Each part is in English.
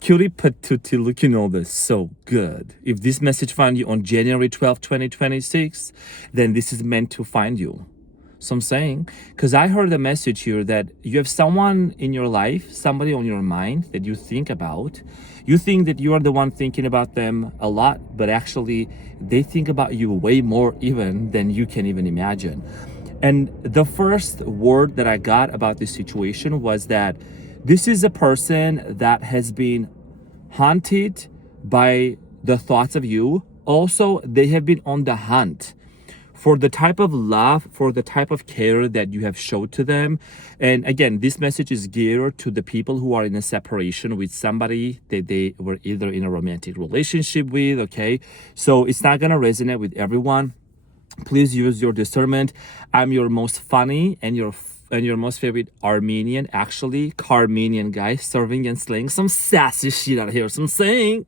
Cutie patootie looking over so good. If this message found you on January 12th, 2026, then this is meant to find you. So I'm saying, because I heard a message here that you have someone in your life, somebody on your mind that you think about. You think that you are the one thinking about them a lot, but actually they think about you way more even than you can even imagine. And the first word that I got about this situation was that this is a person that has been haunted by the thoughts of you. Also, they have been on the hunt for the type of love, for the type of care that you have showed to them. And again, this message is geared to the people who are in a separation with somebody that they were either in a romantic relationship with, okay? So it's not gonna resonate with everyone. Please use your discernment. I'm your most funny and your most favorite Armenian, actually Carmenian guy, serving and slaying some sassy shit out here. So I'm saying,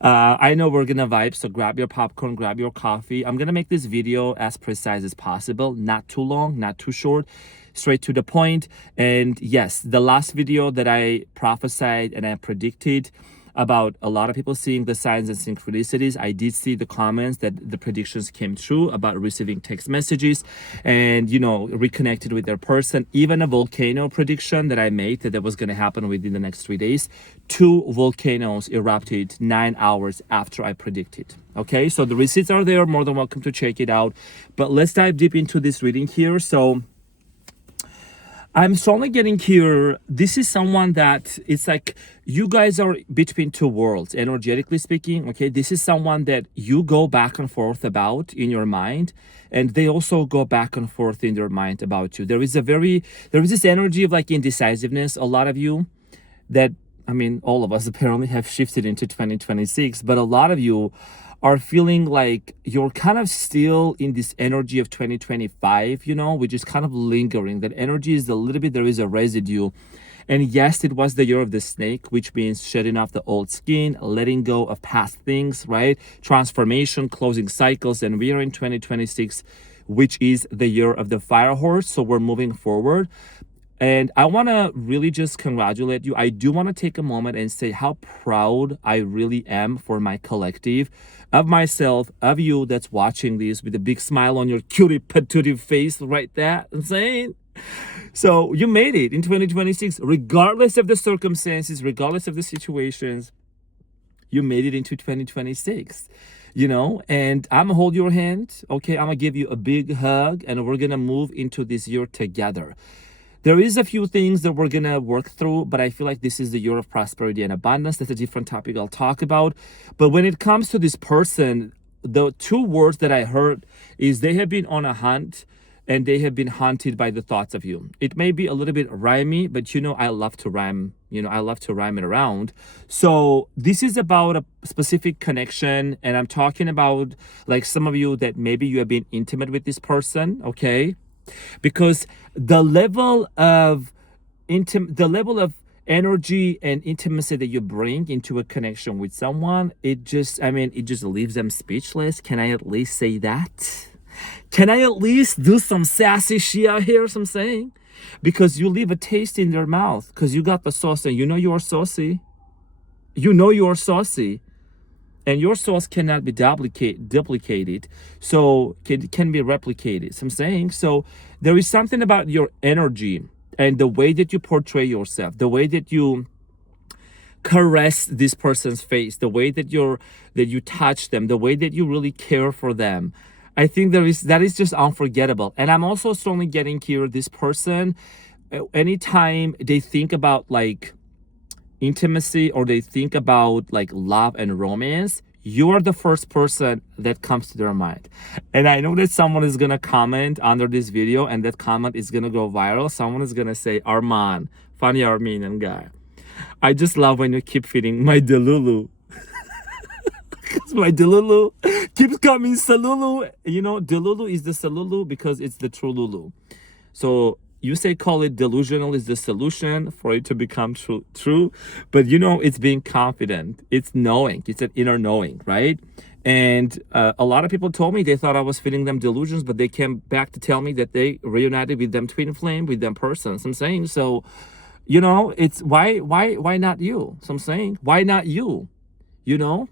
I know we're gonna vibe, so grab your popcorn, grab your coffee. I'm gonna make this video as precise as possible, not too long, not too short, straight to the point. And yes, the last video that I prophesied and I predicted about a lot of people seeing the signs and synchronicities, I did see the comments that the predictions came true about receiving text messages and, you know, reconnected with their person. Even a volcano prediction that I made that was going to happen within the next 3 days. 2 volcanoes erupted 9 hours after I predicted. Okay, so the receipts are there. More than welcome to check it out. But let's dive deep into this reading here. So I'm strongly getting here, this is someone that it's like you guys are between two worlds, energetically speaking, okay? This is someone that you go back and forth about in your mind, and they also go back and forth in their mind about you. There is this energy of like indecisiveness, a lot of you that, I mean, all of us apparently have shifted into 2026, but a lot of you are feeling like you're kind of still in this energy of 2025, you know, which is kind of lingering. That energy is a little bit, there is a residue. And yes, it was the year of the snake, which means shedding off the old skin, letting go of past things, right? Transformation, closing cycles. And we are in 2026, which is the year of the fire horse. So we're moving forward. And I want to really just congratulate you. I do want to take a moment and say how proud I really am for my collective, of myself, of you that's watching this with a big smile on your cutie patootie face right there. I'm saying. So you made it in 2026, regardless of the circumstances, regardless of the situations, you made it into 2026. You know, and I'm gonna hold your hand. Okay, I'm gonna give you a big hug and we're gonna move into this year together. There is a few things that we're gonna work through, but I feel like this is the year of prosperity and abundance. That's a different topic I'll talk about. But when it comes to this person, the 2 words that I heard is they have been on a hunt and they have been haunted by the thoughts of you. It may be a little bit rhymey, but you know, I love to rhyme, you know, I love to rhyme it around. So this is about a specific connection. And I'm talking about like some of you that maybe you have been intimate with this person, okay? Because the level of energy and intimacy that you bring into a connection with someone, it just leaves them speechless. Can I at least say that? Can I at least do some sassy shit out here, some saying? Because you leave a taste in their mouth because you got the sauce and you know you're saucy. You know you're saucy. And your sauce cannot be duplicated, so it can be replicated. So I'm saying, so there is something about your energy and the way that you portray yourself, the way that you caress this person's face, the way that you touch them, the way that you really care for them. I think that is just unforgettable. And I'm also strongly getting here, this person, anytime they think about like intimacy or they think about like love and romance, you are the first person that comes to their mind. And I know that someone is gonna comment under this video and that comment is gonna go viral. Someone is gonna say, Arman, funny Armenian guy, I just love when you keep feeding my delulu. Because my delulu keeps coming salulu. You know, delulu is the salulu because it's the true lulu. So you say call it delusional is the solution for it to become true, but you know, it's being confident, it's knowing, it's an inner knowing, right? And a lot of people told me they thought I was feeding them delusions, but they came back to tell me that they reunited with them twin flame, with them persons. I'm saying, so You know, it's why not you? So I'm saying, why not you? You know,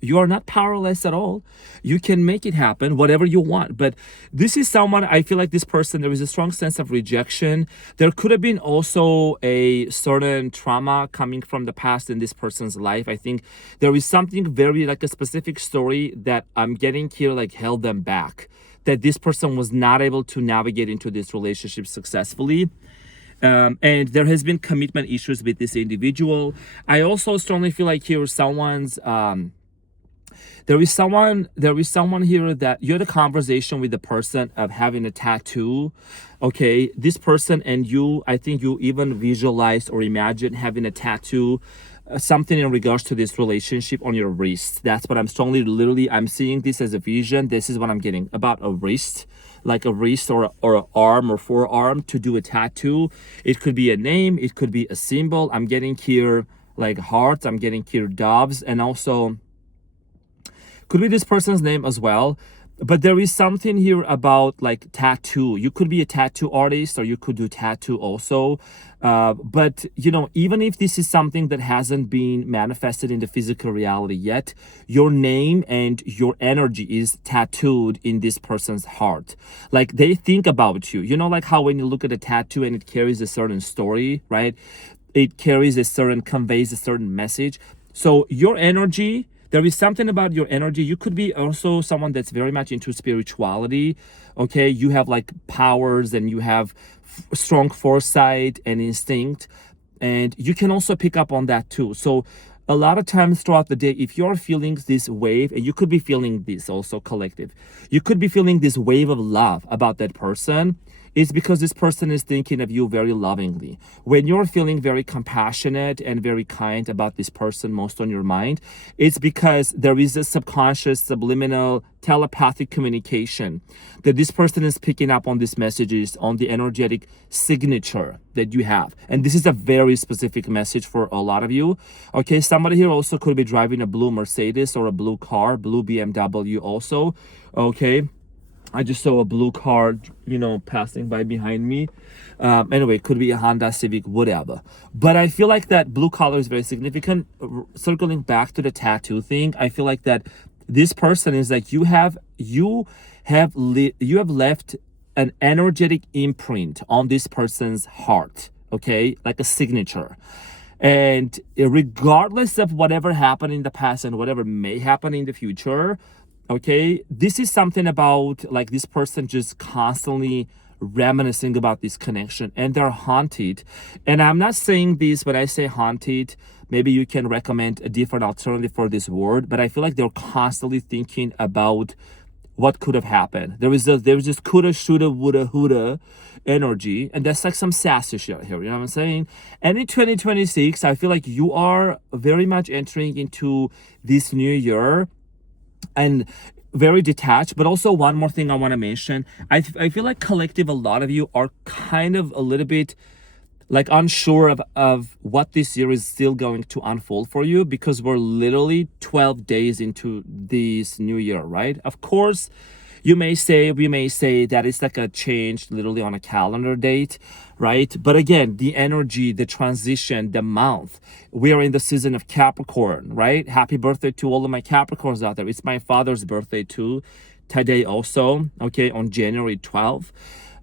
you are not powerless at all. You can make it happen, whatever you want. But this is someone, I feel like this person, there is a strong sense of rejection. There could have been also a certain trauma coming from the past in this person's life. I think there is something very like a specific story that I'm getting here, like held them back, that this person was not able to navigate into this relationship successfully. And there has been commitment issues with this individual. I also strongly feel like here someone's there is someone here that you had a conversation with the person of having a tattoo. Okay, this person and you, I think you even visualized or imagined having a tattoo, something in regards to this relationship on your wrist. That's what I'm strongly, literally, I'm seeing this as a vision. This is what I'm getting about a wrist, like a wrist or an arm or forearm to do a tattoo. It could be a name, it could be a symbol. I'm getting here like hearts, I'm getting here doves, and also could be this person's name as well. But there is something here about like tattoo. You could be a tattoo artist or you could do tattoo also. But you know, even if this is something that hasn't been manifested in the physical reality yet, your name and your energy is tattooed in this person's heart. Like they think about you. You know, like how when you look at a tattoo and it carries a certain story, right? It carries a certain, conveys a certain message. So your energy, there is something about your energy. You could be also someone that's very much into spirituality. Okay, you have like powers and you have strong foresight and instinct, and you can also pick up on that too. So a lot of times throughout the day, if you're feeling this wave, and you could be feeling this also collective, you could be feeling this wave of love about that person. It's because this person is thinking of you very lovingly. When you're feeling very compassionate and very kind about this person most on your mind, it's because there is a subconscious, subliminal, telepathic communication that this person is picking up on these messages, on the energetic signature that you have. And this is a very specific message for a lot of you. Okay, somebody here also could be driving a blue Mercedes or a blue car, blue BMW also. Okay. I just saw a blue car, you know, passing by behind me. Anyway, it could be a Honda Civic, whatever. But I feel like that blue color is very significant. Circling back to the tattoo thing, I feel like that this person is like you have left an energetic imprint on this person's heart. Okay, like a signature. And regardless of whatever happened in the past and whatever may happen in the future, okay, this is something about like this person just constantly reminiscing about this connection, and they're haunted. And I'm not saying this when I say haunted, maybe you can recommend a different alternative for this word, but I feel like they're constantly thinking about what could have happened. There's this coulda, shoulda, woulda, woulda energy, and that's like some sassy shit here, you know what I'm saying? And in 2026, I feel like you are very much entering into this new year and very detached. But also one more thing I want to mention, I feel like collective, a lot of you are kind of a little bit like unsure of what this year is still going to unfold for you, because we're literally 12 days into this new year, right? Of course, we may say that it's like a change literally on a calendar date, right? But again, the energy, the transition, the month, we are in the season of Capricorn, right? Happy birthday to all of my Capricorns out there. It's my father's birthday too today also, okay, on January 12th.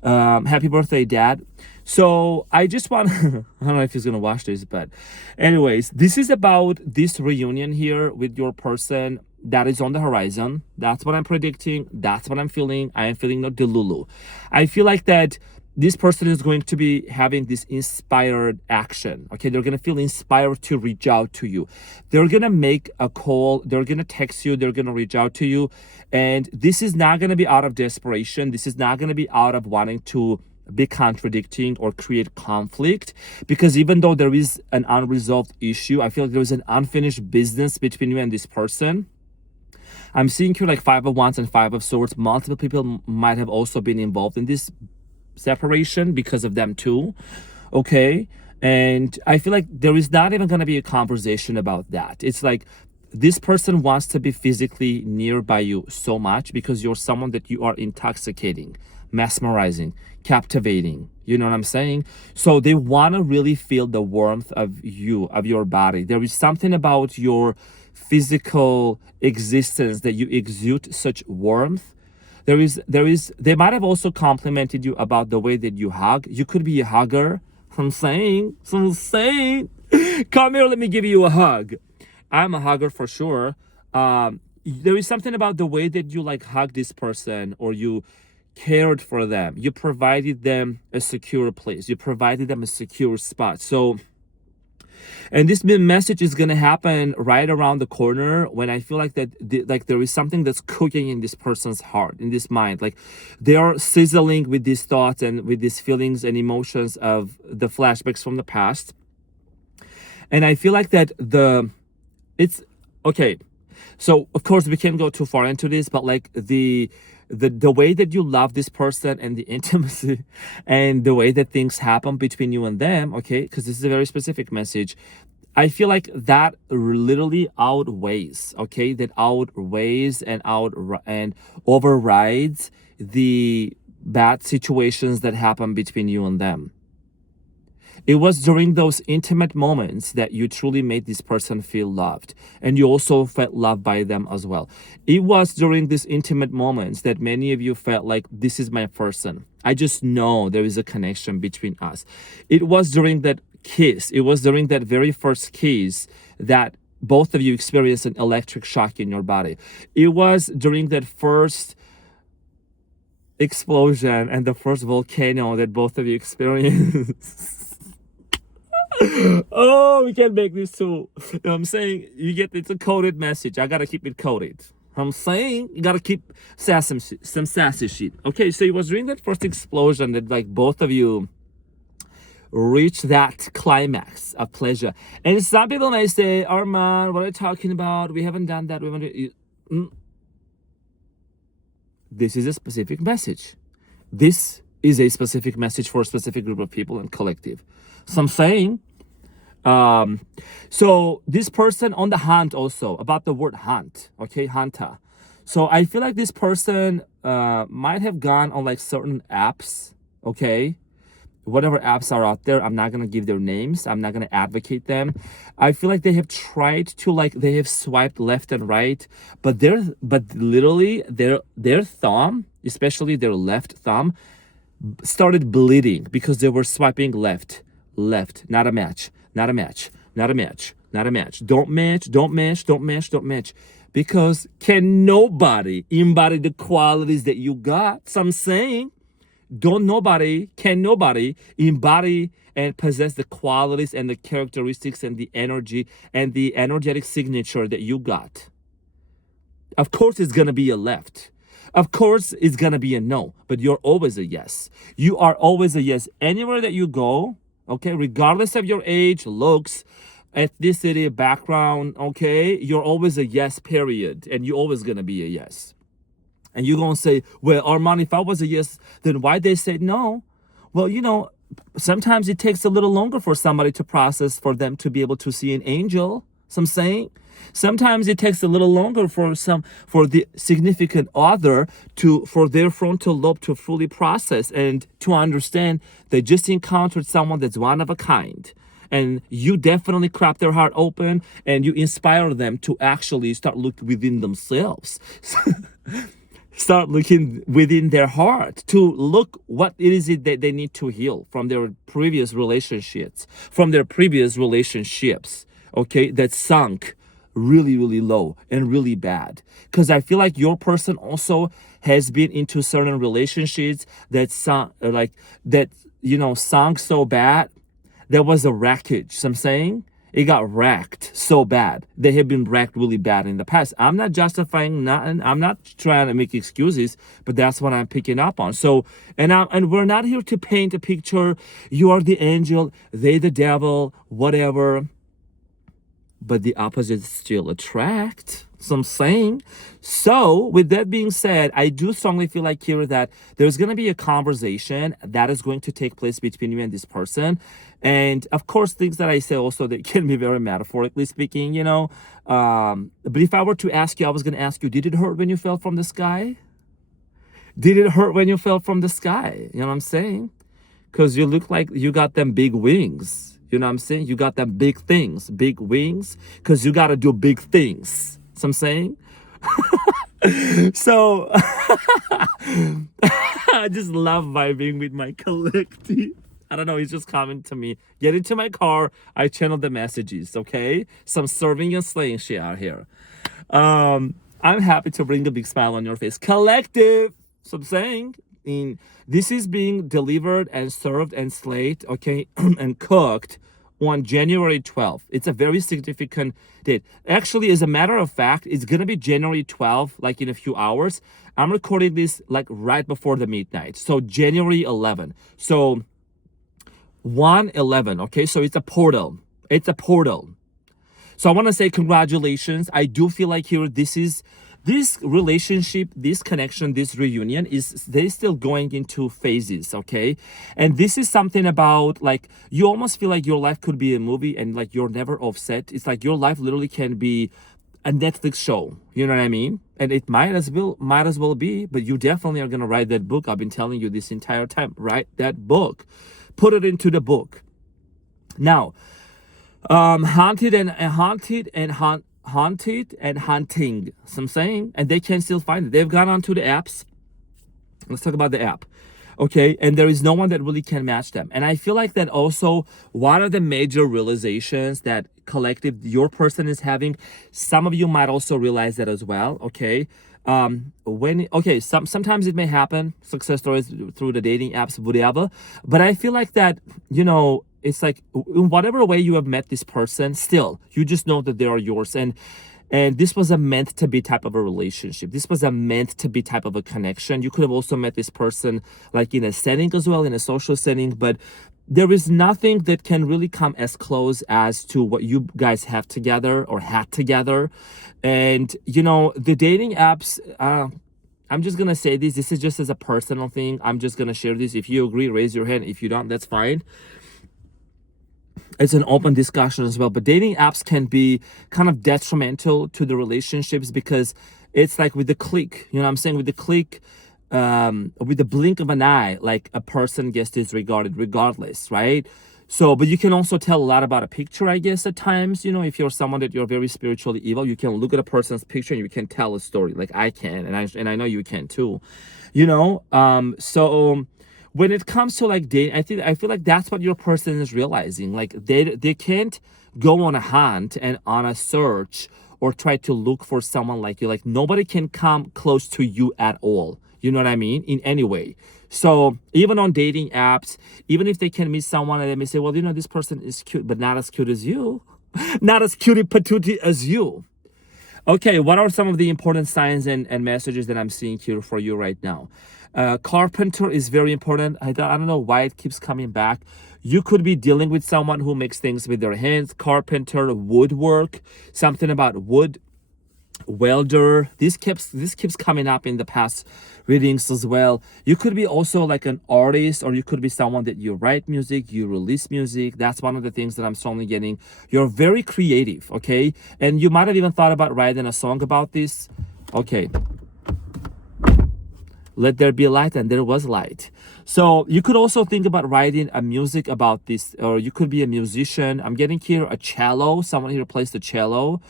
Happy birthday, Dad. So I just want, I don't know if he's going to watch this, but anyways, this is about this reunion here with your person that is on the horizon. That's what I'm predicting. That's what I'm feeling. I am feeling no delulu. I feel like that this person is going to be having this inspired action. Okay, they're going to feel inspired to reach out to you. They're going to make a call. They're going to text you. They're going to reach out to you. And this is not going to be out of desperation. This is not going to be out of wanting to be contradicting or create conflict, because even though there is an unresolved issue, I feel like there is an unfinished business between you and this person. I'm seeing here like 5 of Wands and 5 of Swords. Multiple people might have also been involved in this separation because of them too. Okay, and I feel like there is not even going to be a conversation about that. It's like this person wants to be physically nearby you so much because you're someone that you are intoxicating, mesmerizing, captivating, You know what I'm saying? So they want to really feel the warmth of you, of your body. There is something about your physical existence that you exude such warmth. They might have also complimented you about the way that you hug. You could be a hugger. So I'm saying, come here, let me give you a hug. I'm a hugger for sure. There is something about the way that you like hug this person, or you cared for them. You provided them a secure place. You provided them a secure spot. So, and this message is gonna happen right around the corner when I feel like that, like there is something that's cooking in this person's heart, in this mind. Like they are sizzling with these thoughts and with these feelings and emotions of the flashbacks from the past. And I feel like that it's okay. So of course we can't go too far into this, but like the way that you love this person and the intimacy and the way that things happen between you and them, okay, because this is a very specific message. I feel like that literally outweighs, okay, that outweighs and overrides the bad situations that happen between you and them. It was during those intimate moments that you truly made this person feel loved, and you also felt loved by them as well. It was during these intimate moments that many of you felt like, this is my person. I just know there is a connection between us. It was during that kiss, it was during that very first kiss that both of you experienced an electric shock in your body. It was during that first explosion and the first volcano that both of you experienced. Oh, we can make this too. You know what I'm saying? It's a coded message. I gotta keep it coded. I'm saying you gotta keep some sassy shit. Okay, so it was during that first explosion that like both of you reached that climax of pleasure. And some people may say, Arman, what are you talking about? We haven't done that. We haven't. This is a specific message. This is a specific message for a specific group of people and collective. So I'm saying, so this person on the hunt also, about the word hunt, okay, hunter. So I feel like this person might have gone on like certain apps, okay, whatever apps are out there. I'm not gonna give their names. I'm not gonna advocate them. I feel like they have tried to they have swiped left and right, but literally their thumb, especially their left thumb, started bleeding because they were swiping left. Not a match. Don't match. Because can nobody embody the qualities that you got? So I'm saying, can nobody embody and possess the qualities and the characteristics and the energy and the energetic signature that you got? Of course it's gonna be a left. Of course it's gonna be a no, but you're always a yes. You are always a yes. Anywhere that you go, okay, regardless of your age, looks, ethnicity, background, okay, you're always a yes, period. And you're always gonna be a yes. And you're gonna say, well, Arman, if I was a yes, then why they said no? Well, sometimes it takes a little longer for somebody to process, for them to be able to see an angel. So I'm saying, sometimes it takes a little longer for the significant other for their frontal lobe to fully process and to understand they just encountered someone that's one of a kind. And you definitely crack their heart open and you inspire them to actually start looking within themselves. Start looking within their heart to look what it is that they need to heal from their previous relationships, okay, that sunk really, really low and really bad. Because I feel like your person also has been into certain relationships that sunk so bad. There was a wreckage. So I'm saying it got wrecked so bad. They have been wrecked really bad in the past. I'm not justifying nothing. I'm not trying to make excuses, but that's what I'm picking up on. So, and we're not here to paint a picture. You are the angel, they the devil, whatever. But the opposites still attract. So I'm saying. So with that being said, I do strongly feel like here that there's going to be a conversation that is going to take place between you and this person. And of course, things that I say also, that can be very metaphorically speaking, but if I were to ask you, I was going to ask you, did it hurt when you fell from the sky? Did it hurt when you fell from the sky? You know what I'm saying? because you look like you got them big wings. You know what I'm saying? You got them big things, big wings, because you got to do big things. So I'm saying? So I just love vibing with my collective. I don't know, he's just coming to me. Get into my car. I channel the messages, okay? Some serving and slaying shit out here. I'm happy to bring a big smile on your face. Collective. So I'm saying, this is being delivered and served and slayed, okay, and cooked on January 12th. It's a very significant date. Actually, as a matter of fact, it's gonna be January 12th, like in a few hours. I'm recording this like right before the midnight. So January 11th. So 1/11, okay? So it's a portal. It's a portal. So I want to say congratulations. I do feel like here this relationship, this connection, this reunion they're still going into phases, okay? And this is something about like you almost feel like your life could be a movie and like you're never offset. It's like your life literally can be a Netflix show. You know what I mean? And it might as well be, but you definitely are gonna write that book. I've been telling you this entire time. Write that book. Put it into the book. Now, haunted and hunting. So I'm saying, and they can still find it. They've gone onto the apps. Let's talk about the app. Okay, and there is no one that really can match them. And I feel like that also one of the major realizations that collective your person is having, some of you might also realize that as well. Okay. Sometimes it may happen, success stories through the dating apps, whatever. But I feel like that, it's like in whatever way you have met this person, still, you just know that they are yours. And this was a meant to be type of a relationship. This was a meant to be type of a connection. You could have also met this person like in a setting as well, in a social setting, but there is nothing that can really come as close as to what you guys have together or had together. And, the dating apps, I'm just going to say this. This is just as a personal thing. I'm just going to share this. If you agree, raise your hand. If you don't, that's fine. It's an open discussion as well. But dating apps can be kind of detrimental to the relationships because it's like with the click, you know what I'm saying? With the click, with the blink of an eye, like a person gets disregarded regardless, right? So, but you can also tell a lot about a picture, I guess, at times. If you're someone that you're very spiritually evil, you can look at a person's picture and you can tell a story. Like I can, and I know you can too. So when it comes to like dating, I feel like that's what your person is realizing. Like they can't go on a hunt and on a search or try to look for someone like you. Like nobody can come close to you at all. You know what I mean? In any way. So even on dating apps, even if they can meet someone and they may say, well, this person is cute, but not as cute as you. Not as cutie patootie as you. Okay, what are some of the important signs and messages that I'm seeing here for you right now? Carpenter is very important. I don't know why it keeps coming back. You could be dealing with someone who makes things with their hands. Carpenter, woodwork, something about wood, welder. This keeps coming up in the past readings as well. You could be also like an artist, or you could be someone that you write music, you release music. That's one of the things that I'm strongly getting. You're very creative, okay? And you might have even thought about writing a song about this. Okay. Let there be light, and there was light. So you could also think about writing a music about this, or you could be a musician. I'm getting here a cello. Someone here plays the cello.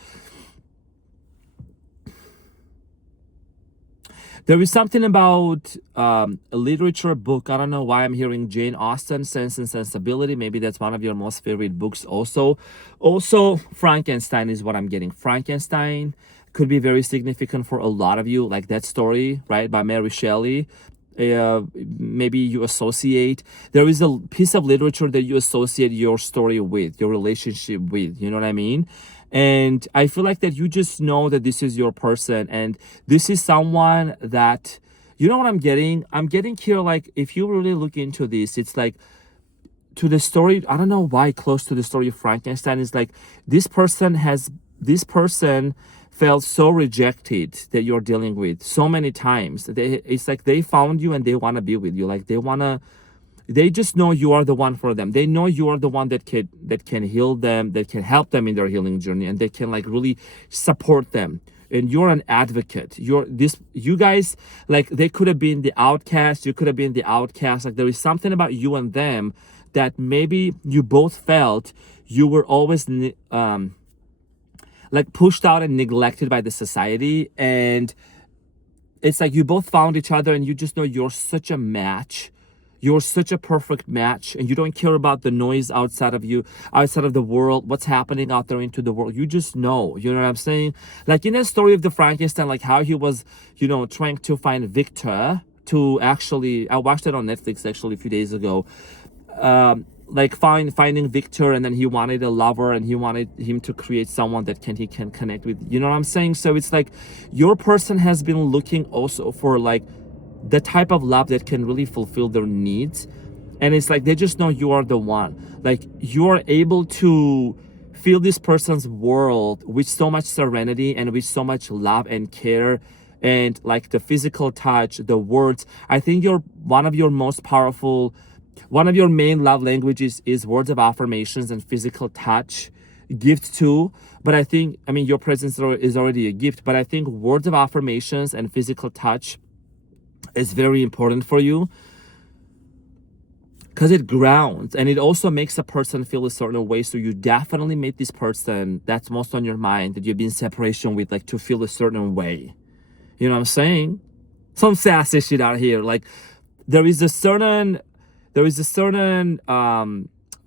There is something about a literature book. I don't know why I'm hearing Jane Austen, Sense and Sensibility. Maybe that's one of your most favorite books also. Also, Frankenstein is what I'm getting. Frankenstein could be very significant for a lot of you, like that story, right, by Mary Shelley. Maybe you associate. There is a piece of literature that you associate your story with, your relationship with. You know what I mean? And I feel like that you just know that this is your person, and this is someone that, you know what I'm getting? I'm getting here, like, if you really look into this, it's like, to the story, I don't know why close to the story of Frankenstein is like, this person felt so rejected that you're dealing with so many times. It's like they found you and they want to be with you. Like they just know you are the one for them. They know you are the one that can heal them, that can help them in their healing journey, and they can like really support them and you're an advocate. You guys, like, they could have been the outcast, you could have been the outcast. Like, there is something about you and them that maybe you both felt you were always like pushed out and neglected by the society, and it's like you both found each other and you just know you're such a match. You're such a perfect match, and you don't care about the noise outside of you, outside of the world, what's happening out there into the world. You just know, you know what I'm saying? Like in the story of the Frankenstein, like how he was, trying to find Victor to actually, I watched it on Netflix actually a few days ago. Like finding Victor, and then he wanted a lover, and he wanted him to create someone that he can connect with. You know what I'm saying? So it's like your person has been looking also for like the type of love that can really fulfill their needs, and it's like they just know you are the one. Like you are able to fill this person's world with so much serenity and with so much love and care, and like the physical touch, the words. I think one of your main love languages is words of affirmations and physical touch, gifts too. But I think, your presence is already a gift, but I think words of affirmations and physical touch is very important for you, because it grounds and it also makes a person feel a certain way. So you definitely made this person that's most on your mind, that you've been in separation with, like, to feel a certain way. You know what I'm saying? Some sassy shit out here. Like there is a certain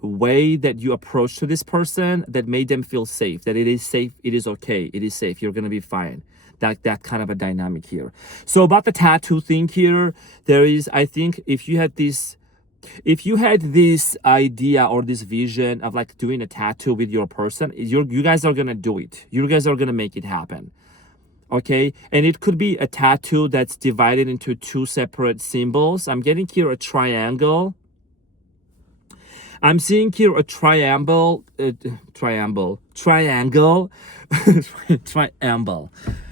way that you approach to this person that made them feel safe, that it is safe, it is okay, it is safe, you're gonna be fine. That kind of a dynamic here. So about the tattoo thing here, there is, I think, if you had this idea or this vision of like doing a tattoo with your person, you guys are gonna do it. You guys are gonna make it happen. Okay, and it could be a tattoo that's divided into two separate symbols. I'm getting here a triangle. I'm seeing here a triangle.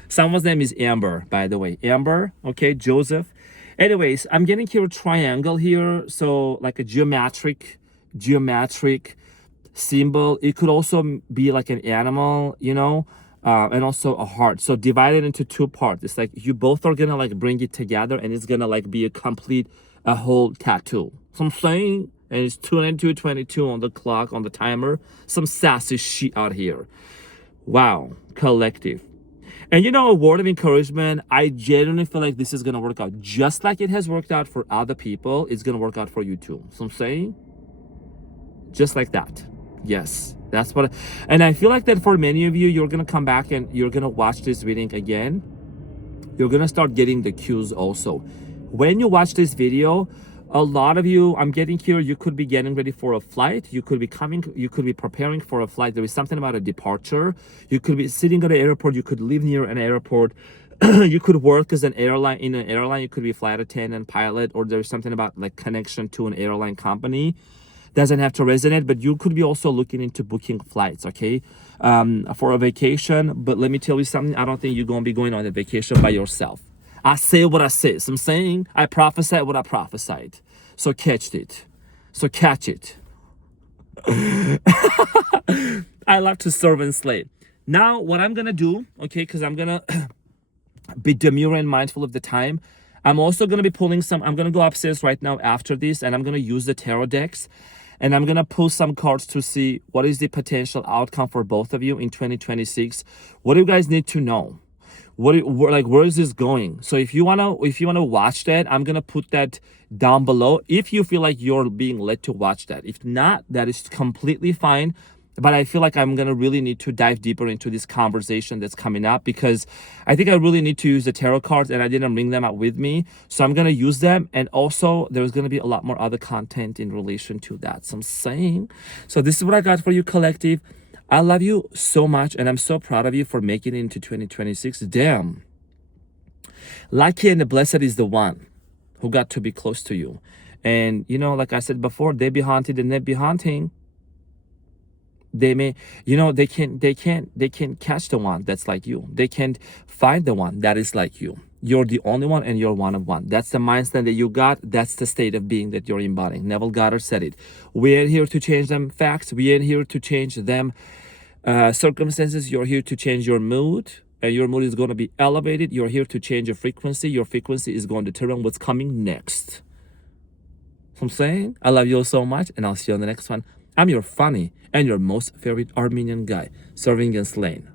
Someone's name is Amber, by the way. Amber, okay, Joseph. Anyways, I'm getting here a triangle here. So like a geometric symbol. It could also be like an animal, and also a heart. So divided into two parts. It's like you both are gonna like bring it together, and it's gonna like be a whole tattoo. So I'm saying, and it's 22:22 on the clock, on the timer. Some sassy shit out here. Wow, collective. And a word of encouragement, I genuinely feel like this is gonna work out. Just like it has worked out for other people, it's gonna work out for you too. So I'm saying, just like that. Yes, that's what. And I feel like that for many of you, you're gonna come back and you're gonna watch this reading again. You're gonna start getting the cues also. When you watch this video, a lot of you, I'm getting here, you could be getting ready for a flight. You could be preparing for a flight. There is something about a departure. You could be sitting at an airport. You could live near an airport. You could work as in an airline. You could be a flight attendant, pilot, or there's something about like connection to an airline company. Doesn't have to resonate, but you could be also looking into booking flights, okay, for a vacation. But let me tell you something. I don't think you're going to be going on a vacation by yourself. I say what I say. So I'm saying I prophesied what I prophesied. So catch it. I love to serve and slay. Now, what I'm going to do, okay, because I'm going to be demure and mindful of the time. I'm also going to be pulling I'm going to go upstairs right now after this, and I'm going to use the tarot decks. And I'm going to pull some cards to see what is the potential outcome for both of you in 2026. What do you guys need to know? Where is this going? So if you wanna watch that, I'm gonna put that down below if you feel like you're being led to watch that. If not, that is completely fine. But I feel like I'm gonna really need to dive deeper into this conversation that's coming up, because I think I really need to use the tarot cards, and I didn't bring them out with me. So I'm gonna use them, and also there's gonna be a lot more other content in relation to that. So I'm saying, so this is what I got for you, collective. I love you so much, and I'm so proud of you for making it into 2026. Damn. Lucky and blessed is the one who got to be close to you. And, like I said before, they be haunted and they be haunting. They may, they can't catch the one that's like you. They can't find the one that is like you. You're the only one, and you're one of one. That's the mindset that you got. That's the state of being that you're embodying. Neville Goddard said it. We ain't here to change them facts. We ain't here to change them circumstances. You're here to change your mood. and your mood is going to be elevated. You're here to change your frequency. Your frequency is going to determine what's coming next. So I'm saying, I love you all so much, and I'll see you on the next one. I'm your funny and your most favorite Armenian guy, serving and slaying.